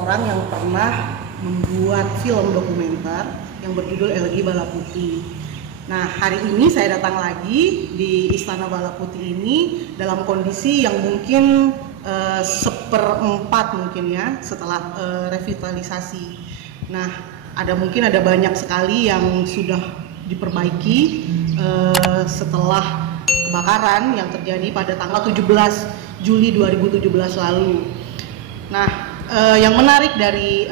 seseorang yang pernah membuat film dokumenter yang berjudul Elegi Bala Putih. Nah, hari ini saya datang lagi di Istana Bala Putih ini dalam kondisi yang mungkin seperempat mungkin ya setelah revitalisasi. Nah, mungkin ada banyak sekali yang sudah diperbaiki setelah kebakaran yang terjadi pada tanggal 17 Juli 2017 lalu. Nah, yang menarik dari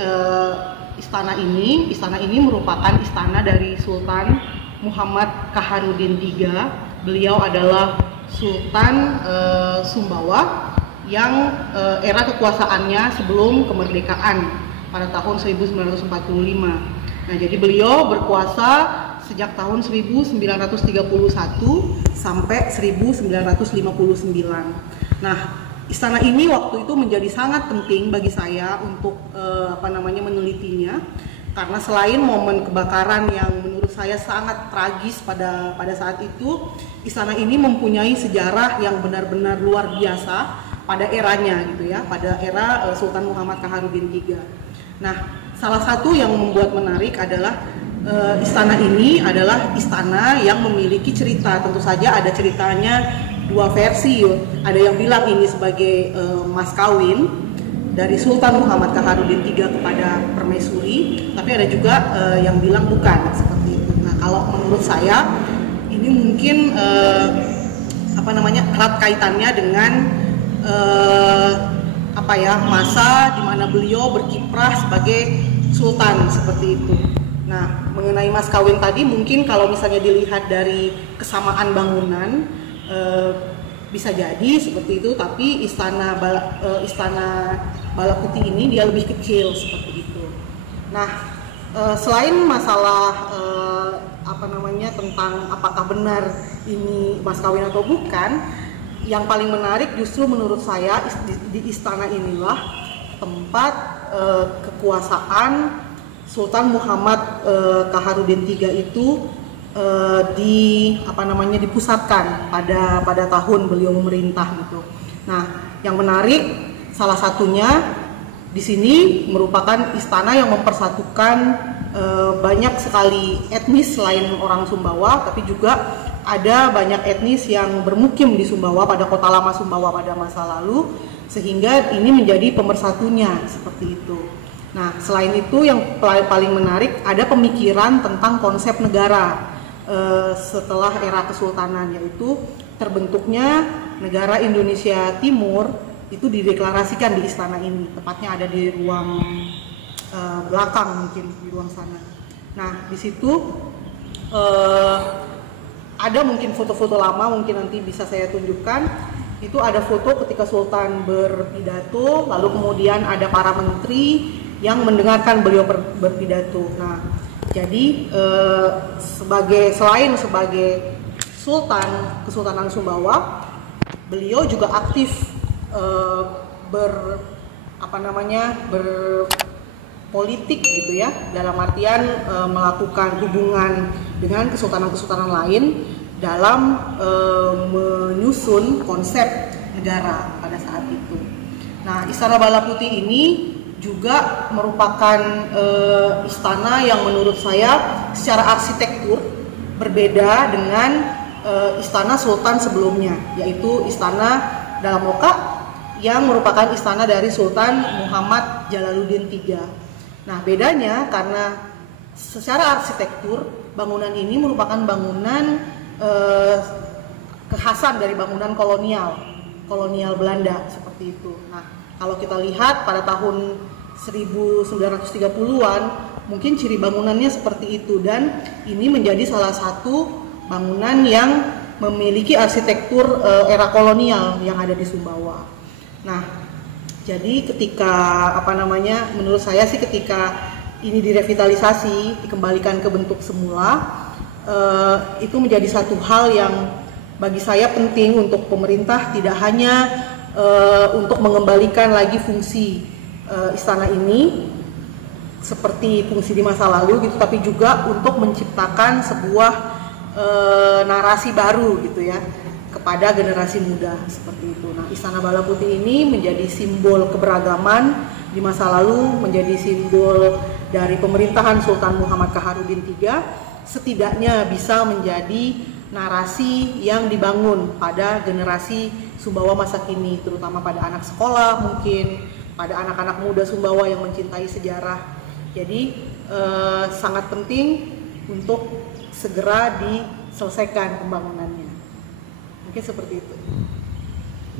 istana ini merupakan istana dari Sultan Muhammad Kaharudin III. Beliau adalah Sultan Sumbawa yang era kekuasaannya sebelum kemerdekaan pada tahun 1945. Nah, jadi beliau berkuasa sejak tahun 1931 sampai 1959. Nah, istana ini waktu itu menjadi sangat penting bagi saya untuk menelitinya, karena selain momen kebakaran yang menurut saya sangat tragis pada saat itu, istana ini mempunyai sejarah yang benar-benar luar biasa pada eranya gitu ya, pada era Sultan Muhammad Kaharudin III. Nah, salah satu yang membuat menarik adalah istana ini adalah istana yang memiliki cerita. Tentu saja ada ceritanya dua versi. Ada yang bilang ini sebagai mas kawin dari Sultan Muhammad Kaharudin III kepada permaisuri, tapi ada juga yang bilang bukan seperti itu. Nah, kalau menurut saya ini mungkin erat kaitannya dengan masa di mana beliau berkiprah sebagai sultan seperti itu. Nah, mengenai mas kawin tadi mungkin kalau misalnya dilihat dari kesamaan bangunan bisa jadi seperti itu, tapi istana Bala Putih ini dia lebih kecil seperti itu. Nah, selain masalah tentang apakah benar ini mas kawin atau bukan, yang paling menarik justru menurut saya di istana inilah tempat kekuasaan Sultan Muhammad Kaharudin III itu dipusatkan pada tahun beliau memerintah gitu. Nah, yang menarik salah satunya di sini merupakan istana yang mempersatukan banyak sekali etnis selain orang Sumbawa, tapi juga ada banyak etnis yang bermukim di Sumbawa pada kota lama Sumbawa pada masa lalu, sehingga ini menjadi pemersatunya seperti itu. Nah, selain itu yang paling menarik ada pemikiran tentang konsep negara setelah era kesultanan, yaitu terbentuknya negara Indonesia Timur itu dideklarasikan di istana ini, tepatnya ada di ruang belakang mungkin di ruang sana. Nah, di situ ada mungkin foto-foto lama, mungkin nanti bisa saya tunjukkan. Itu ada foto ketika Sultan berpidato, lalu kemudian ada para menteri yang mendengarkan beliau berpidato. Nah, jadi selain sebagai Sultan Kesultanan Sumbawa, beliau juga aktif berpolitik gitu ya, dalam artian melakukan hubungan dengan kesultanan-kesultanan lain dalam menyusun konsep negara pada saat itu. Nah, Istana Bala Putih ini juga merupakan istana yang menurut saya secara arsitektur berbeda dengan istana sultan sebelumnya, yaitu Istana Dalam Loka yang merupakan istana dari Sultan Muhammad Jalaluddin III. Nah, bedanya karena secara arsitektur bangunan ini merupakan bangunan kekhasan dari bangunan kolonial Belanda seperti itu. Nah, kalau kita lihat pada tahun 1930-an mungkin ciri bangunannya seperti itu, dan ini menjadi salah satu bangunan yang memiliki arsitektur era kolonial yang ada di Sumbawa. Nah, jadi ketika menurut saya sih ketika ini direvitalisasi, dikembalikan ke bentuk semula, itu menjadi satu hal yang bagi saya penting untuk pemerintah, tidak hanya untuk mengembalikan lagi fungsi istana ini seperti fungsi di masa lalu gitu, tapi juga untuk menciptakan sebuah narasi baru gitu ya kepada generasi muda seperti itu. Nah, Istana Bala Putih ini menjadi simbol keberagaman di masa lalu menjadi simbol dari pemerintahan Sultan Muhammad Kaharudin III, setidaknya bisa menjadi narasi yang dibangun pada generasi Sumbawa masa kini, terutama pada anak sekolah, mungkin pada anak-anak muda Sumbawa yang mencintai sejarah. Jadi sangat penting untuk segera diselesaikan pembangunannya. Mungkin seperti itu.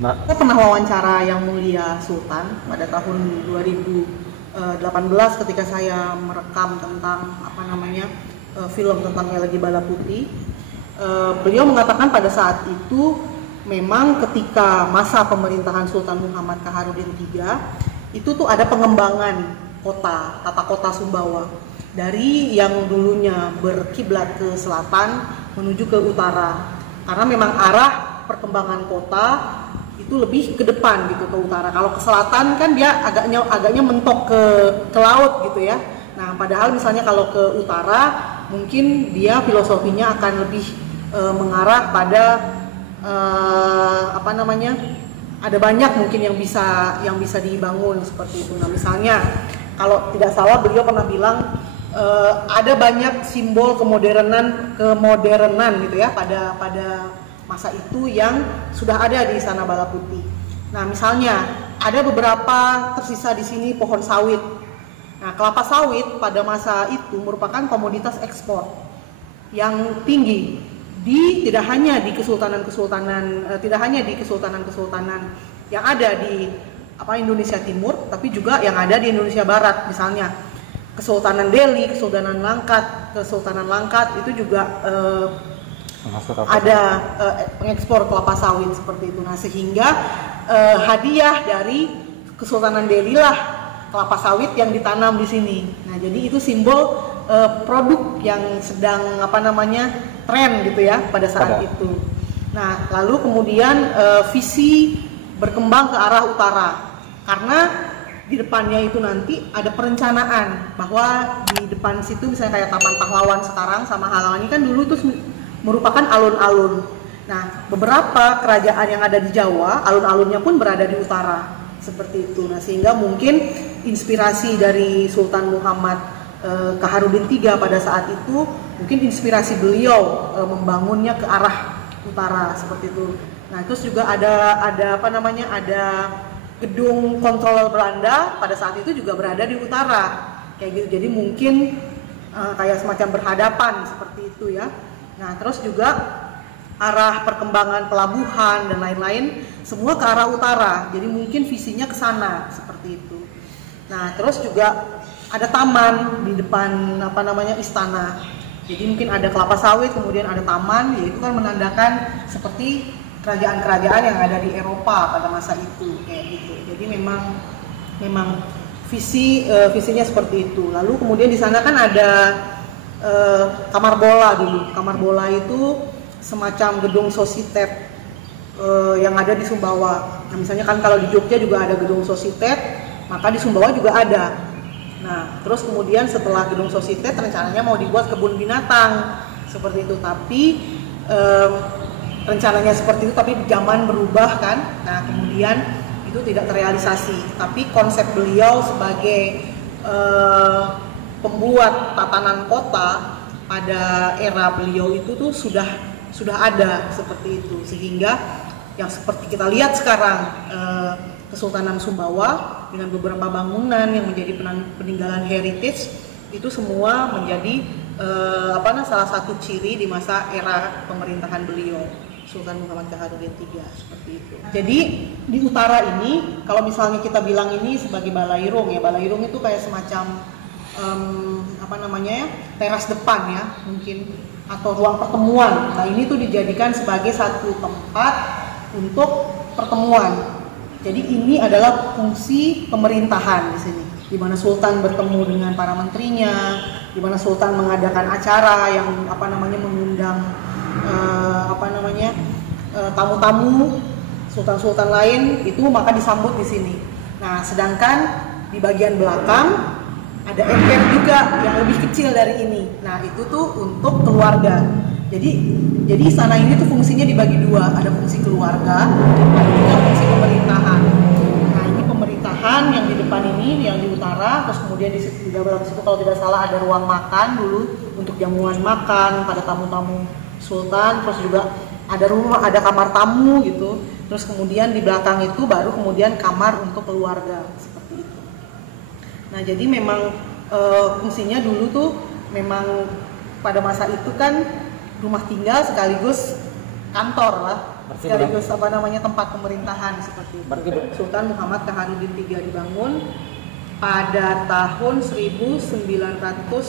Nah, Saya pernah wawancara Yang Mulia Sultan pada tahun 2018 ketika saya merekam tentang film tentang Elegi Bala Putih. Beliau mengatakan pada saat itu memang ketika masa pemerintahan Sultan Muhammad Kaharudin III itu tuh ada pengembangan kota, tata kota Sumbawa dari yang dulunya berkiblat ke selatan menuju ke utara, karena memang arah perkembangan kota itu lebih ke depan gitu, ke utara. Kalau ke selatan kan dia agaknya mentok ke laut gitu ya. Nah, padahal misalnya kalau ke utara mungkin dia filosofinya akan lebih mengarah pada ada banyak mungkin yang bisa dibangun seperti itu. Nah, misalnya kalau tidak salah beliau pernah bilang ada banyak simbol kemodernan gitu ya pada masa itu yang sudah ada di Istana Bala Putih. Nah, misalnya ada beberapa tersisa di sini pohon sawit. Nah, kelapa sawit pada masa itu merupakan komoditas ekspor yang tinggi tidak hanya di kesultanan yang ada di Indonesia Timur, tapi juga yang ada di Indonesia Barat. Misalnya Kesultanan Delhi, Kesultanan Langkat itu juga ada pengekspor kelapa sawit seperti itu. Nah, sehingga hadiah dari Kesultanan Delhi lah kelapa sawit yang ditanam di sini. Nah, jadi itu simbol produk yang sedang tren gitu ya pada saat itu. Nah, lalu kemudian visi berkembang ke arah utara, karena di depannya itu nanti ada perencanaan bahwa di depan situ misalnya kayak Taman Pahlawan sekarang sama halamannya kan dulu itu merupakan alun-alun. Nah, beberapa kerajaan yang ada di Jawa, alun-alunnya pun berada di utara, seperti itu. Nah, sehingga mungkin inspirasi dari Sultan Muhammad Kaharudin III pada saat itu, mungkin inspirasi beliau membangunnya ke arah utara, seperti itu. Nah, terus juga ada gedung kontrol Belanda pada saat itu juga berada di utara, kayak gitu. Jadi mungkin kayak semacam berhadapan seperti itu ya. Nah, terus juga arah perkembangan pelabuhan dan lain-lain semua ke arah utara. Jadi mungkin visinya ke sana seperti itu. Nah, terus juga ada taman di depan istana. Jadi mungkin ada kelapa sawit, kemudian ada taman, yaitu kan menandakan seperti kerajaan-kerajaan yang ada di Eropa pada masa itu kayak gitu. Jadi memang visinya seperti itu. Lalu kemudian di sana kan ada kamar bola dulu. Kamar bola itu semacam gedung sositet yang ada di Sumbawa. Nah, misalnya kan kalau di Jogja juga ada gedung sositet, maka di Sumbawa juga ada. Nah, terus kemudian setelah gedung sositet rencananya mau dibuat kebun binatang seperti itu, tapi rencananya seperti itu, tapi zaman berubah kan. Nah, kemudian itu tidak terrealisasi. Tapi konsep beliau sebagai pembuat tatanan kota pada era beliau itu tuh sudah ada seperti itu, sehingga yang seperti kita lihat sekarang Kesultanan Sumbawa dengan beberapa bangunan yang menjadi peninggalan heritage itu semua menjadi salah satu ciri di masa era pemerintahan beliau Sultan Muhammad Kaharudin III seperti itu. Jadi di utara ini kalau misalnya kita bilang ini sebagai balairung ya, balairung itu kayak semacam teras depan ya mungkin, atau ruang pertemuan. Nah, ini tuh dijadikan sebagai satu tempat untuk pertemuan. Jadi ini adalah fungsi pemerintahan di sini, di mana Sultan bertemu dengan para menterinya, di mana Sultan mengadakan acara yang mengundang tamu-tamu sultan-sultan lain, itu maka disambut di sini. Nah, sedangkan di bagian belakang ada emper juga yang lebih kecil dari ini. Nah, itu tuh untuk keluarga. Jadi istana ini tuh fungsinya dibagi dua, ada fungsi keluarga, ada juga fungsi pemerintahan. Nah, ini pemerintahan pemerintahan yang di depan ini, yang di utara, terus kemudian di dalam situ kalau tidak salah ada ruang makan dulu untuk jamuan makan pada tamu-tamu sultan, terus juga ada rumah, ada kamar tamu gitu. Terus kemudian di belakang itu baru kemudian kamar untuk keluarga seperti itu. Nah, jadi memang fungsinya dulu tuh memang pada masa itu kan rumah tinggal sekaligus kantor lah. Sekaligus tempat pemerintahan seperti itu. Sultan Muhammad Kaharudin III dibangun pada tahun 1932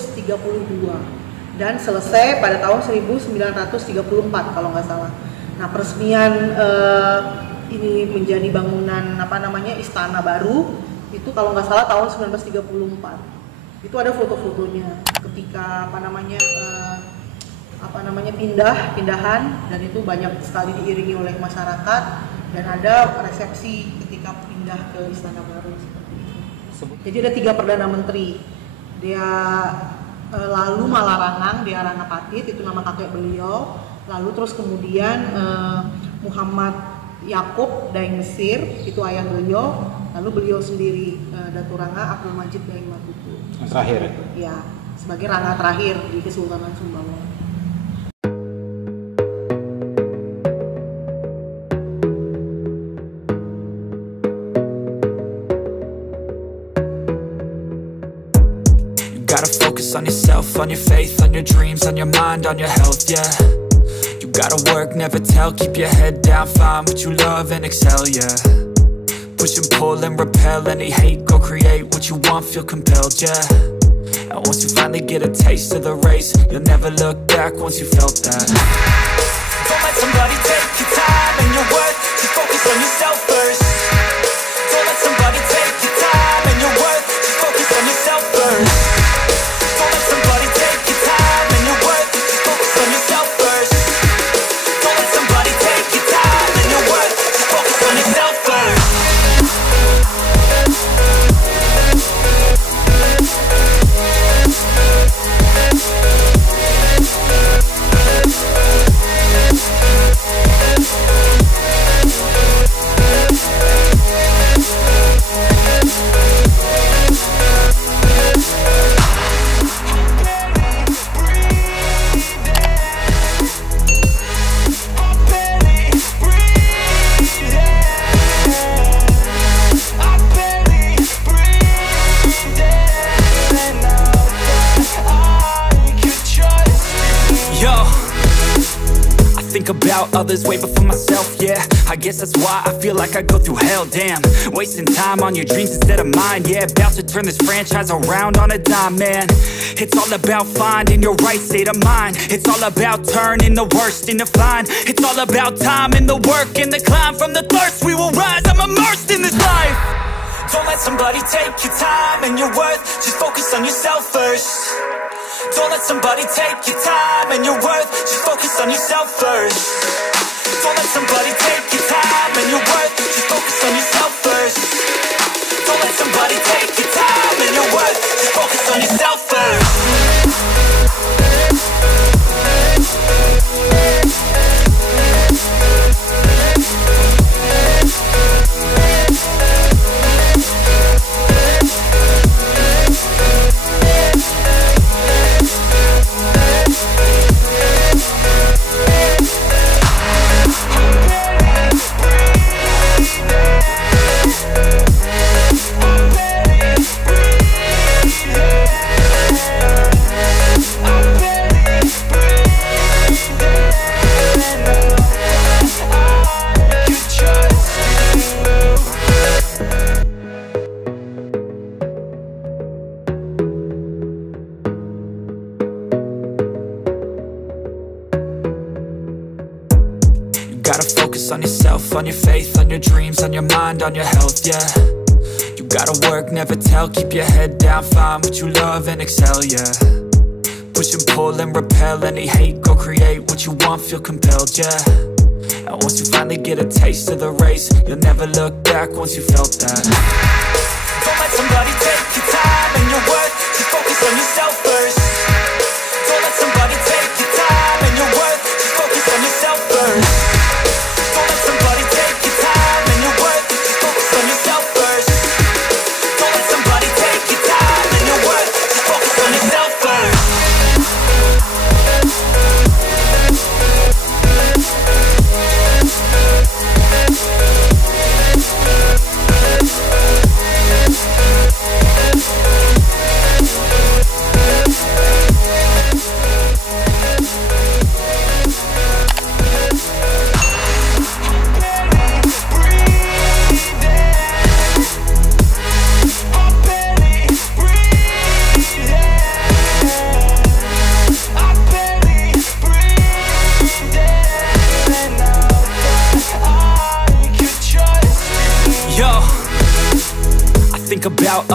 dan selesai pada tahun 1934 kalau nggak salah. Nah, peresmian ini menjadi bangunan istana baru itu kalau nggak salah tahun 1934. Itu ada foto-fotonya ketika pindahan, dan itu banyak sekali diiringi oleh masyarakat, dan ada resepsi ketika pindah ke istana baru seperti itu. Jadi ada 3 perdana menteri. Dia lalu Malarangang, dia Ranapatit, itu nama kakek beliau. Lalu terus kemudian Muhammad Yakub Daeng Mesir, itu ayah beliau. Lalu beliau sendiri Datuk Rangga Abdul Majid Daeng Matutu. Terakhir. Ya, sebagai rangga terakhir di Kesultanan Sumbawa. Gotta focus on yourself, on your faith, on your dreams, on your mind, on your health, yeah. You gotta work, never tell, keep your head down, find what you love and excel, yeah. Push and pull and repel any hate, go create what you want, feel compelled, yeah. And once you finally get a taste of the race, you'll never look back once you felt that. Don't let somebody take your time and your worth, just focus on yourself first. Don't let somebody take your time and your worth, just focus on yourself first. Don't let somebody take your time and your worth, just focus on yourself first. Don't let somebody take your time and your worth, just focus on yourself first. About others way before myself, yeah. I guess that's why I feel like I go through hell, damn. Wasting time on your dreams instead of mine, yeah. About to turn this franchise around on a dime, man. It's all about finding your right state of mind. It's all about turning the worst into fine. It's all about time and the work and the climb. From the thirst we will rise, I'm immersed in this life. Don't let somebody take your time and your worth, just focus on yourself first. Don't let somebody take your time and your worth, just focus on yourself first. Don't let somebody take your time and your worth, just focus on yourself first. Don't let somebody take your time and your worth, just focus on yourself first. On yourself, on your faith, on your dreams, on your mind, on your health, yeah. You gotta work, never tell, keep your head down, find what you love and excel, yeah. Push and pull and repel any hate, go create what you want, feel compelled, yeah. And once you finally get a taste of the race, you'll never look back once you felt that. Don't let somebody take your time and your worth, just focus on yourself first. Don't let somebody take your time and your worth, just focus on yourself first. Don't let somebody take your time and your worth, just focus on yourself first.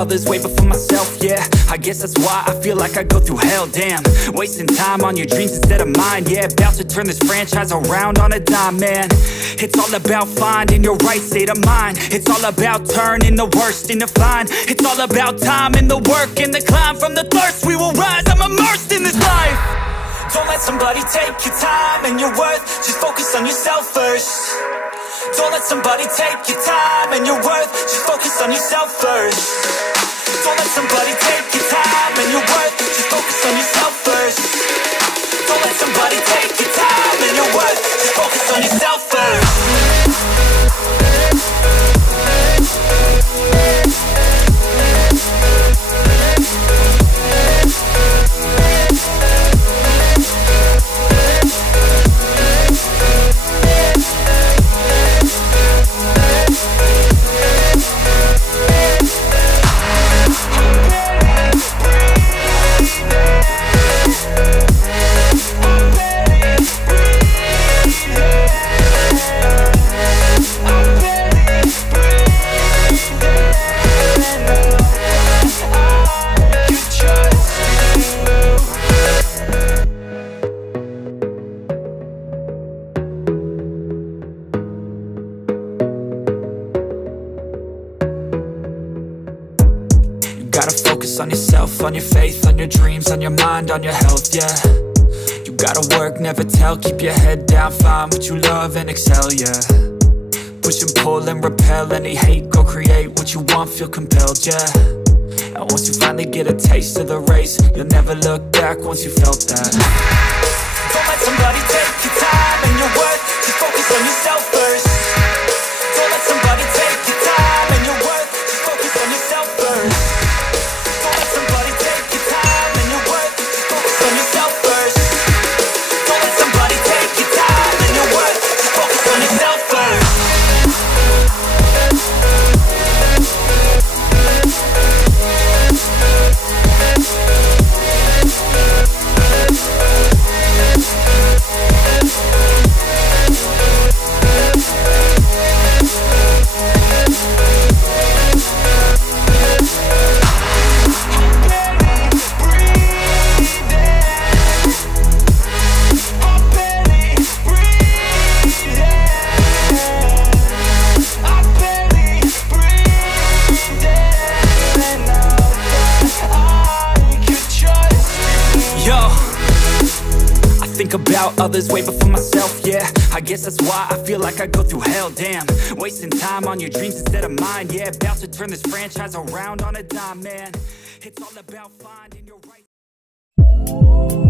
others way before myself, yeah. I guess that's why I feel like I go through hell, damn. Wasting time on your dreams instead of mine, yeah. About to turn this franchise around on a dime, man. It's all about finding your right state of mind. It's all about turning the worst into fine. It's all about time and the work and the climb. From the thirst we will rise, I'm immersed in this life. Don't let somebody take your time and your worth. Just focus on yourself first. Don't let somebody take your time and your worth. Just focus on yourself first. Don't let somebody take your time and your worth. Just focus on yourself first. Don't let somebody take your time and your worth. Just focus on yourself first. Gotta focus on yourself, on your faith, on your dreams, on your mind, on your health, yeah. You gotta work, never tell, keep your head down, find what you love and excel, yeah. Push and pull and repel any hate, go create what you want, feel compelled, yeah. And once you finally get a taste of the race, you'll never look back once you felt that. Don't let somebody take your time and your worth, just focus on yourself first. Don't let somebody take your time and your worth, just focus on yourself first. Don't let somebody take your time and your worth, just focus on yourself first. Don't let somebody take your time and your worth, just focus on yourself first. About others way before myself, yeah. I guess that's why I feel like I go through hell, damn. Wasting time on your dreams instead of mine, yeah. About to turn this franchise around on a dime, man. It's all about finding your right.